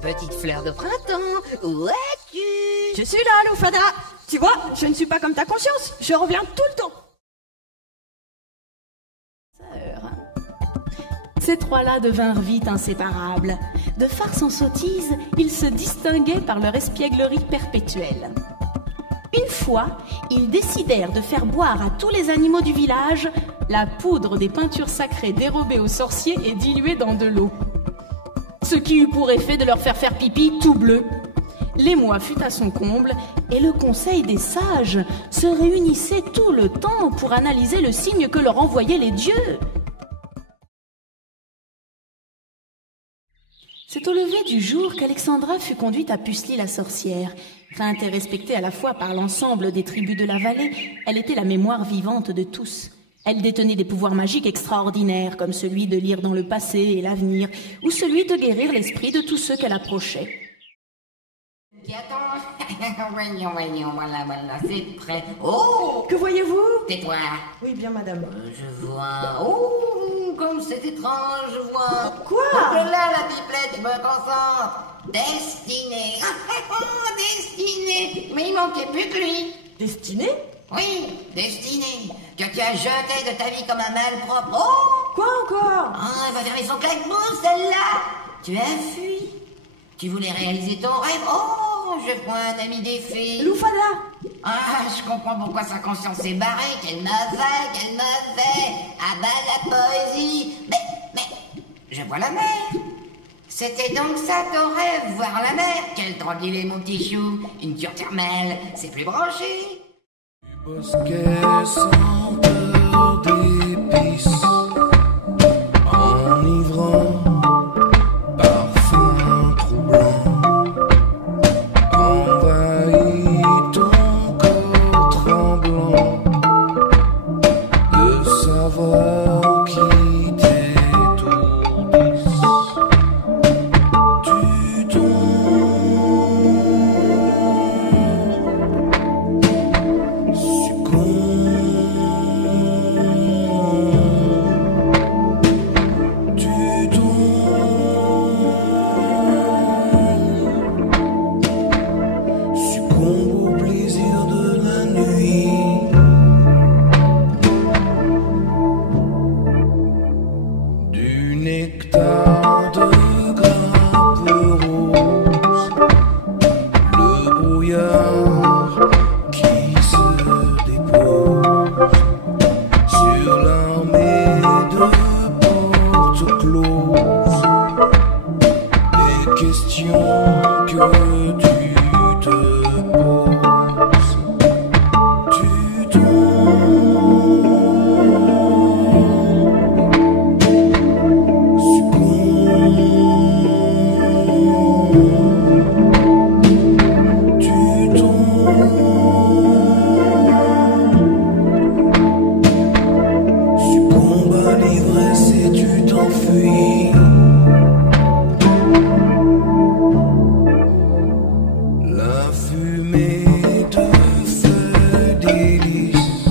Petite fleur de printemps, où es-tu? Je suis là, Loufada. Tu vois, je ne suis pas comme ta conscience. Je reviens tout le temps. Ces trois-là devinrent vite inséparables. De farce en sottise, ils se distinguaient par leur espièglerie perpétuelle. Une fois, ils décidèrent de faire boire à tous les animaux du village la poudre des peintures sacrées dérobées aux sorciers et diluée dans de l'eau. Ce qui eut pour effet de leur faire pipi tout bleu. L'émoi fut à son comble et le conseil des sages se réunissait tout le temps pour analyser le signe que leur envoyaient les dieux. C'est au lever du jour qu'Alexandra fut conduite à Pucelie la sorcière. Feinte et respectée à la fois par l'ensemble des tribus de la vallée, elle était la mémoire vivante de tous. Elle détenait des pouvoirs magiques extraordinaires, comme celui de lire dans le passé et l'avenir, ou celui de guérir l'esprit de tous ceux qu'elle approchait. Voyons, voilà, c'est prêt. Oh! Que voyez-vous? Tais-toi. Oui, bien, madame. Je vois. Oh, comme c'est étrange, je vois. Quoi? Oh là, la pipelette, je me concentre. Destinée. Destinée. Mais il manquait plus que lui. Destinée? Oui, Destinée. Que tu as jeté de ta vie comme un malpropre. Oh! Quoi encore? Ah, elle va fermer son claque-bourse, celle-là. Tu as fui. Tu voulais réaliser ton rêve. Oh, je vois un ami des fées. Loufada! Ah, je comprends pourquoi sa conscience est barrée. Qu'elle me fait. Ah bah la poésie. Mais, je vois la mer. C'était donc ça ton rêve, voir la mer. Quel tranquille mon petit chou. Une cure thermale, c'est plus branché. Bosquet senteur d'épices, enivrant, parfum troublant, envahit ton corps tremblant, de saveurs qui t'étourdissent. Tu tombes, succombe au plaisir de la nuit. Du nectar de grappes roses, le brouillard qui se dépose sur l'armée de portes closes. Des questions que tu te poses. Tu tombes, succombes. Tu tombes, succombes à l'ivresse et tu t'enfuis. La fumée de feux d'hélice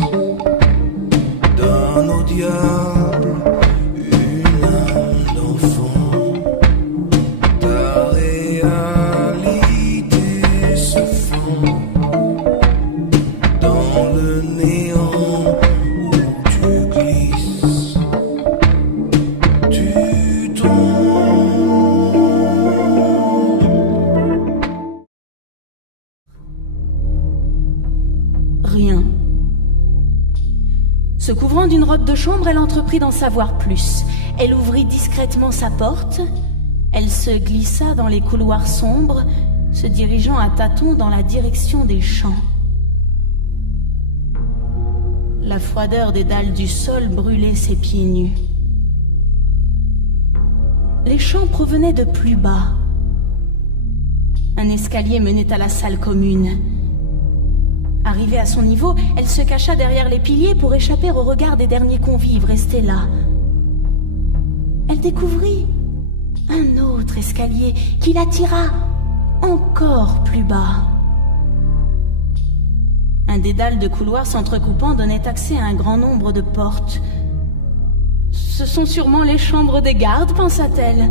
donne au diable une âme d'enfant. Ta réalité se fond dans le néant où tu glisses. Tu tombes. Rien. Se couvrant d'une robe de chambre, elle entreprit d'en savoir plus. Elle ouvrit discrètement sa porte. Elle se glissa dans les couloirs sombres, se dirigeant à tâtons dans la direction des champs. La froideur des dalles du sol brûlait ses pieds nus. Les chants provenaient de plus bas. Un escalier menait à la salle commune. Arrivée à son niveau, elle se cacha derrière les piliers pour échapper au regard des derniers convives restés là. Elle découvrit un autre escalier qui l'attira encore plus bas. Un dédale de couloirs s'entrecoupant donnait accès à un grand nombre de portes. Ce sont sûrement les chambres des gardes, pensa-t-elle.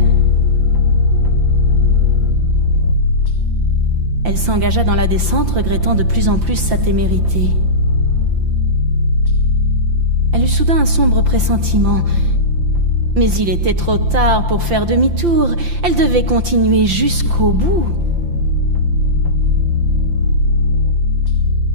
Elle s'engagea dans la descente, regrettant de plus en plus sa témérité. Elle eut soudain un sombre pressentiment. Mais il était trop tard pour faire demi-tour. Elle devait continuer jusqu'au bout.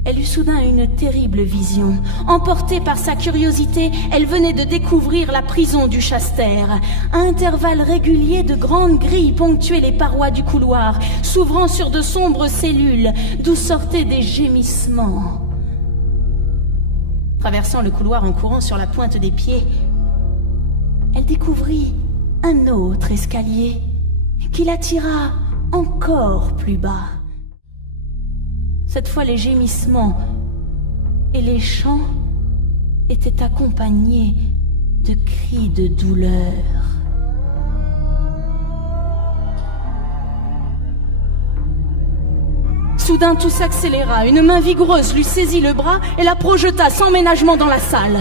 Elle eut soudain une terrible vision. Emportée par sa curiosité, elle venait de découvrir la prison du Chaster. À intervalles réguliers, de grandes grilles ponctuaient les parois du couloir, s'ouvrant sur de sombres cellules, d'où sortaient des gémissements. Traversant le couloir en courant sur la pointe des pieds, elle découvrit un autre escalier qui l'attira encore plus bas. Cette fois, les gémissements et les chants étaient accompagnés de cris de douleur. Soudain, tout s'accéléra. Une main vigoureuse lui saisit le bras et la projeta sans ménagement dans la salle.